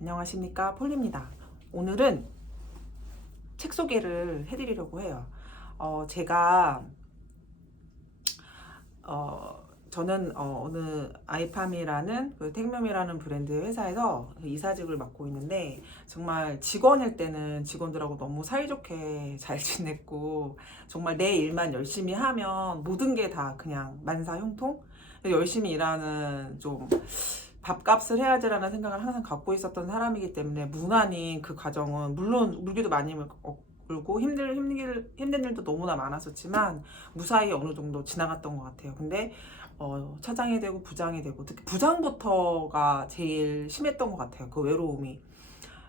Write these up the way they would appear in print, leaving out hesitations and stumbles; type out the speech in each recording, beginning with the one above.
안녕하십니까, 폴리입니다. 오늘은 책 소개를 해드리려고 해요. 제가 저는 어느 아이팜이라는 그 택명이라는 브랜드의 회사에서 이사직을 맡고 있는데, 정말 직원일 때는 직원들하고 너무 사이좋게 잘 지냈고, 정말 내 일만 열심히 하면 모든 게 다 그냥 만사형통? 열심히 일하는, 좀 밥값을 해야지라는 생각을 항상 갖고 있었던 사람이기 때문에, 무난히 그 과정은 물론 물기도 많이 물고 힘든 일도 너무나 많았었지만 무사히 어느 정도 지나갔던 것 같아요. 근데 차장이 되고 부장이 되고, 특히 부장부터가 제일 심했던 것 같아요, 그 외로움이.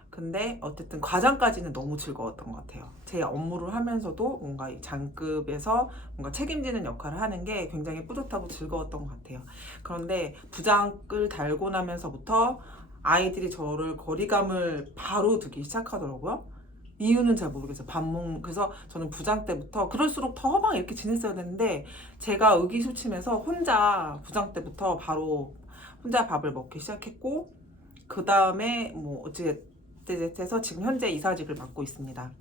근데 어쨌든 과장까지는 너무 즐거웠던 것 같아요. 제 업무를 하면서도 뭔가 이 장급에서 뭔가 책임지는 역할을 하는 게 굉장히 뿌듯하고 즐거웠던 것 같아요. 그런데 부장을 달고 나면서부터 아이들이 저를 거리감을 바로 두기 시작하더라고요. 이유는 잘 모르겠어요. 그래서 저는 부장 때부터 그럴수록 더 막 이렇게 지냈어야 되는데, 제가 의기소침해서 혼자 부장 때부터 바로 혼자 밥을 먹기 시작했고, 그 다음에 뭐 어찌됐든 지금 현재 이사직을 맡고 있습니다.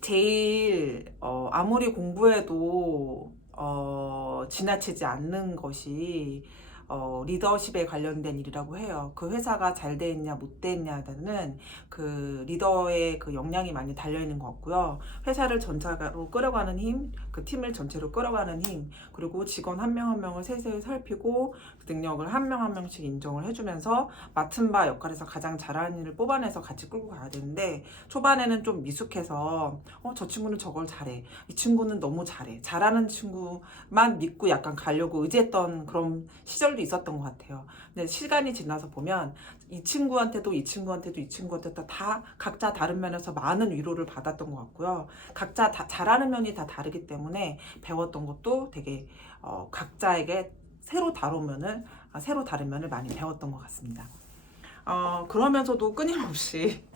제일 아무리 공부해도 지나치지 않는 것이 리더십에 관련된 일이라고 해요. 그 회사가 잘 됐냐 못 됐냐는 그 리더의 그 역량이 많이 달려 있는 것 같고요. 회사를 전체로 끌어가는 힘, 그 팀을 전체로 끌어가는 힘, 그리고 직원 한 명 한 명을 세세히 살피고 그 능력을 한 명 한 명씩 인정을 해주면서 맡은 바 역할에서 가장 잘하는 일을 뽑아내서 같이 끌고 가야 되는데, 초반에는 좀 미숙해서 저 친구는 저걸 잘해, 이 친구는 너무 잘해, 잘하는 친구만 믿고 약간 가려고 의지했던 그런 시절도 있었던 것 같아요. 근데 시간이 지나서 보면 이 친구한테도 이 친구한테도 이 친구한테도 다 각자 다른 면에서 많은 위로를 받았던 것 같고요. 각자 다 잘하는 면이 다 다르기 때문에 배웠던 것도 되게 각자에게 새로 다른 면을 많이 배웠던 것 같습니다. 그러면서도 끊임없이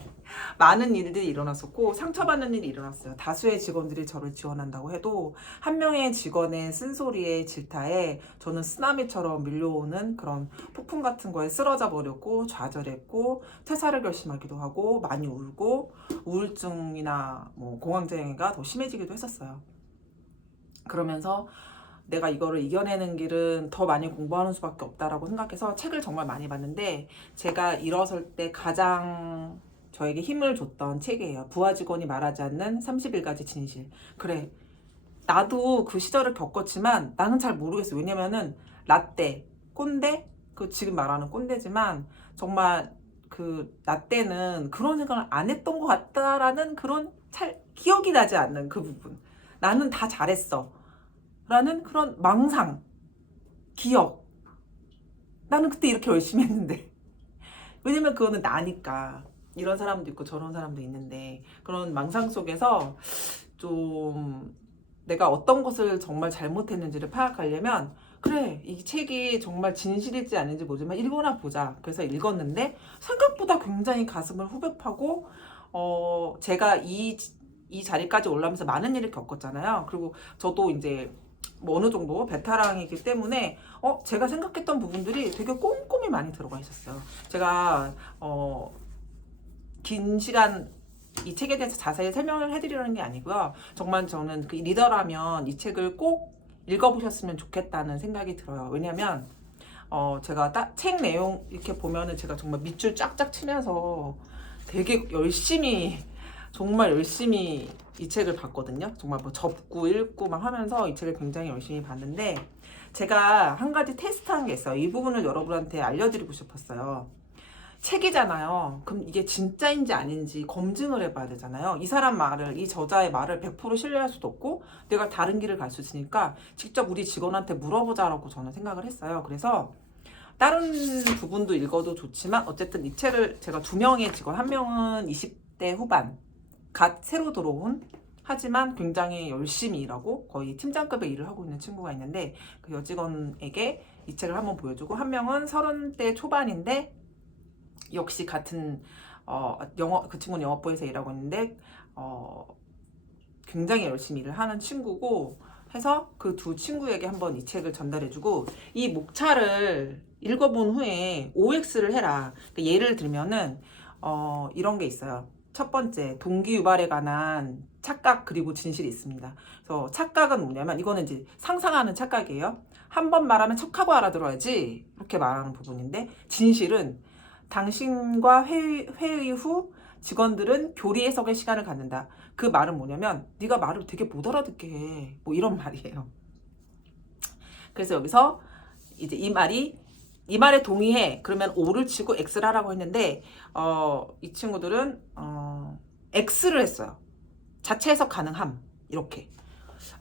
많은 일들이 일어났었고 상처받는 일이 일어났어요. 다수의 직원들이 저를 지원한다고 해도 한 명의 직원의 쓴소리에 질타에 저는 쓰나미처럼 밀려오는 그런 폭풍 같은 거에 쓰러져 버렸고, 좌절했고, 퇴사를 결심하기도 하고, 많이 울고, 우울증이나 뭐 공황장애가 더 심해지기도 했었어요. 그러면서 내가 이거를 이겨내는 길은 더 많이 공부하는 수밖에 없다라고 생각해서 책을 정말 많이 봤는데, 제가 일어설 때 가장 저에게 힘을 줬던 책이에요. 부하 직원이 말하지 않는 31가지 진실. 그래, 나도 그 시절을 겪었지만 나는 잘 모르겠어. 왜냐면은 라떼, 꼰대, 그 지금 말하는 꼰대지만 정말 그 나 때는 그런 생각을 안 했던 것 같다라는 그런 기억이 나지 않는 그 부분. 나는 다 잘했어 라는 그런 망상, 기억. 나는 그때 이렇게 열심히 했는데. 왜냐면 그거는 나니까. 이런 사람도 있고 저런 사람도 있는데, 그런 망상 속에서 좀 내가 어떤 것을 정말 잘못했는지를 파악하려면, 그래, 이 책이 정말 진실일지 아닌지 모르지만 읽어나 보자. 그래서 읽었는데 생각보다 굉장히 가슴을 후벼파고, 제가 이 자리까지 올라오면서 많은 일을 겪었잖아요. 그리고 저도 이제 뭐 어느 정도 베테랑이기 때문에 제가 생각했던 부분들이 되게 꼼꼼히 많이 들어가 있었어요. 제가 긴 시간 이 책에 대해서 자세히 설명을 해드리려는 게 아니고요. 정말 저는 그 리더라면 이 책을 꼭 읽어보셨으면 좋겠다는 생각이 들어요. 왜냐면 제가 책 내용 이렇게 보면은 제가 정말 밑줄 쫙쫙 치면서 되게 정말 열심히 이 책을 봤거든요. 정말 뭐 접고 읽고 막 하면서 이 책을 굉장히 열심히 봤는데, 제가 한 가지 테스트한 게 있어요. 이 부분을 여러분한테 알려드리고 싶었어요. 책이잖아요. 그럼 이게 진짜인지 아닌지 검증을 해봐야 되잖아요. 이 저자의 말을 100% 신뢰할 수도 없고, 내가 다른 길을 갈 수 있으니까 직접 우리 직원한테 물어보자라고 저는 생각을 했어요. 그래서 다른 부분도 읽어도 좋지만 어쨌든 이 책을 제가 2명의 직원, 한 명은 20대 후반, 갓 새로 들어온, 하지만 굉장히 열심히 일하고 거의 팀장급의 일을 하고 있는 친구가 있는데, 그 여직원에게 이 책을 한번 보여주고, 한 명은 30대 초반인데 역시 같은 그 친구는 영업부에서 일하고 있는데 굉장히 열심히 일을 하는 친구고 해서, 그 두 친구에게 한번 이 책을 전달해주고, 이 목차를 읽어본 후에 OX를 해라. 그러니까 예를 들면은 이런 게 있어요. 첫 번째, 동기 유발에 관한 착각 그리고 진실이 있습니다. 그래서 착각은 뭐냐면 이거는 이제 상상하는 착각이에요. 한 번 말하면 척하고 알아들어야지 이렇게 말하는 부분인데, 진실은 당신과 회의 후 직원들은 교리 해석의 시간을 갖는다. 그 말은 뭐냐면 네가 말을 되게 못 알아듣게 해. 뭐 이런 말이에요. 그래서 여기서 이제 이 말에 동의해. 그러면 O를 치고 X를 하라고 했는데 이 친구들은 X를 했어요. 자체 해석 가능함. 이렇게.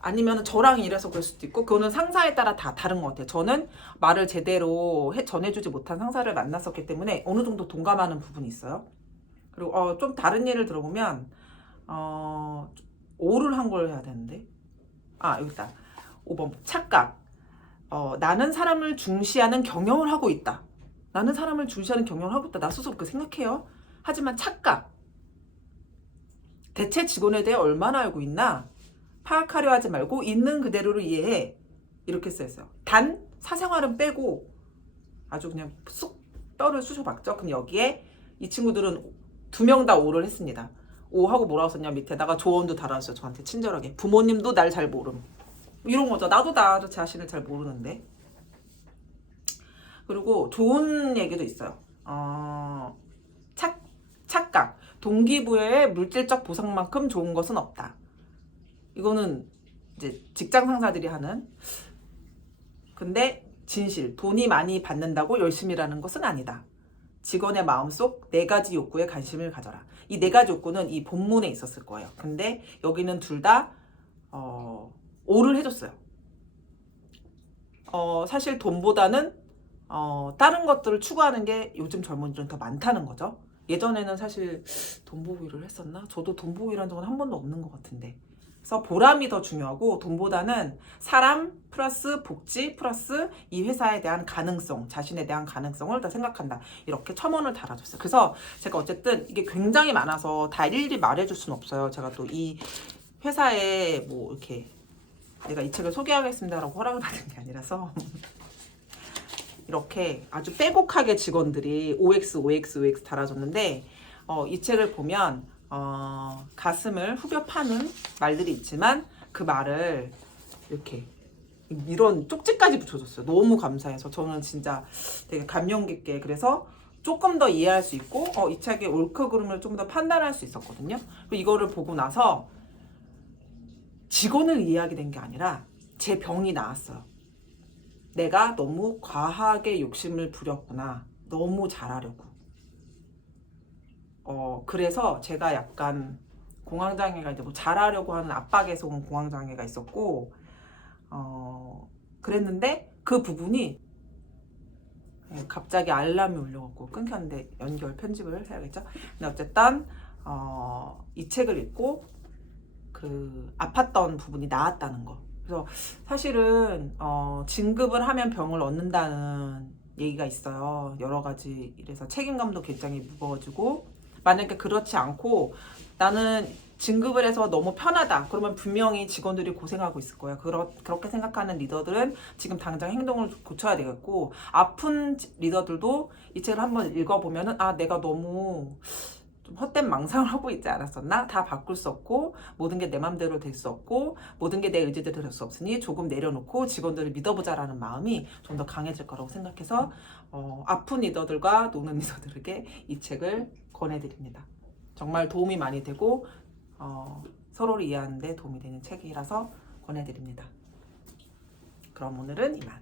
아니면 저랑 이래서 그럴 수도 있고, 그거는 상사에 따라 다 다른 것 같아요. 저는 말을 제대로 전해주지 못한 상사를 만났었기 때문에 어느 정도 동감하는 부분이 있어요. 그리고 좀 다른 예를 들어보면 O를 한 걸 해야 되는데, 여기 있다. 5번 착각. 나는 사람을 중시하는 경영을 하고 있다. 나는 사람을 중시하는 경영을 하고 있다. 나 스스로 그렇게 생각해요. 하지만 착각. 대체 직원에 대해 얼마나 알고 있나? 파악하려 하지 말고 있는 그대로를 이해해. 이렇게 써있어요. 단 사생활은 빼고 아주 그냥 쑥 뼈를 쑤셔박죠. 그럼 여기에 이 친구들은 두 명 다 O를 했습니다. O 하고 뭐라고 썼냐, 밑에다가 조언도 달아줬어요. 저한테 친절하게. 부모님도 날 잘 모름. 이런 거죠. 나도 자신을 잘 모르는데. 그리고 좋은 얘기도 있어요. 착각. 동기부여의 물질적 보상만큼 좋은 것은 없다. 이거는 이제 직장 상사들이 하는. 근데 진실. 돈이 많이 받는다고 열심히 일하는 것은 아니다. 직원의 마음속 4가지 욕구에 관심을 가져라. 이 4가지 욕구는 이 본문에 있었을 거예요. 근데 여기는 둘 다 O를 해줬어요. 사실 돈보다는 다른 것들을 추구하는 게 요즘 젊은이들은 더 많다는 거죠. 예전에는 사실 돈 보고 일을 했었나? 저도 돈 보고 일한 적은 한 번도 없는 것 같은데. 그래서 보람이 더 중요하고, 돈보다는 사람 플러스 복지 플러스 이 회사에 대한 가능성, 자신에 대한 가능성을 더 생각한다. 이렇게 첨언을 달아줬어요. 그래서 제가 어쨌든 이게 굉장히 많아서 다 일일이 말해줄 수는 없어요. 제가 또 이 회사에 뭐 이렇게 내가 이 책을 소개하겠습니다라고 허락을 받은 게 아니라서 이렇게 아주 빼곡하게 직원들이 OX 달아줬는데, 이 책을 보면 가슴을 후벼 파는 말들이 있지만 그 말을 이렇게 이런 쪽지까지 붙여줬어요. 너무 감사해서 저는 진짜 되게 감명 깊게, 그래서 조금 더 이해할 수 있고 이 책의 옳고 그름을 좀 더 판단할 수 있었거든요. 그리고 이거를 보고 나서 직원을 이해하게 된 게 아니라 제 병이 나았어요. 내가 너무 과하게 욕심을 부렸구나. 너무 잘하려고. 그래서 제가 약간 공황장애가, 이제 뭐 잘하려고 하는 압박에서 온 공황장애가 있었고, 그랬는데 그 부분이 갑자기 알람이 울려갖고 끊겼는데 연결 편집을 해야겠죠. 근데 어쨌든 이 책을 읽고 그 아팠던 부분이 나았다는 거. 그래서 사실은 진급을 하면 병을 얻는다는 얘기가 있어요. 여러 가지. 이래서 책임감도 굉장히 무거워지고, 만약에 그렇지 않고 나는 진급을 해서 너무 편하다, 그러면 분명히 직원들이 고생하고 있을 거예요. 그렇게 생각하는 리더들은 지금 당장 행동을 고쳐야 되겠고, 아픈 리더들도 이 책을 한번 읽어보면은 내가 너무 좀 헛된 망상을 하고 있지 않았었나? 다 바꿀 수 없고, 모든 게 내 맘대로 될 수 없고, 모든 게 내 의지대로 될 수 없으니 조금 내려놓고 직원들을 믿어보자라는 마음이 좀 더 강해질 거라고 생각해서 아픈 리더들과 노는 리더들에게 이 책을 권해드립니다. 정말 도움이 많이 되고 서로를 이해하는 데 도움이 되는 책이라서 권해드립니다. 그럼 오늘은 이만.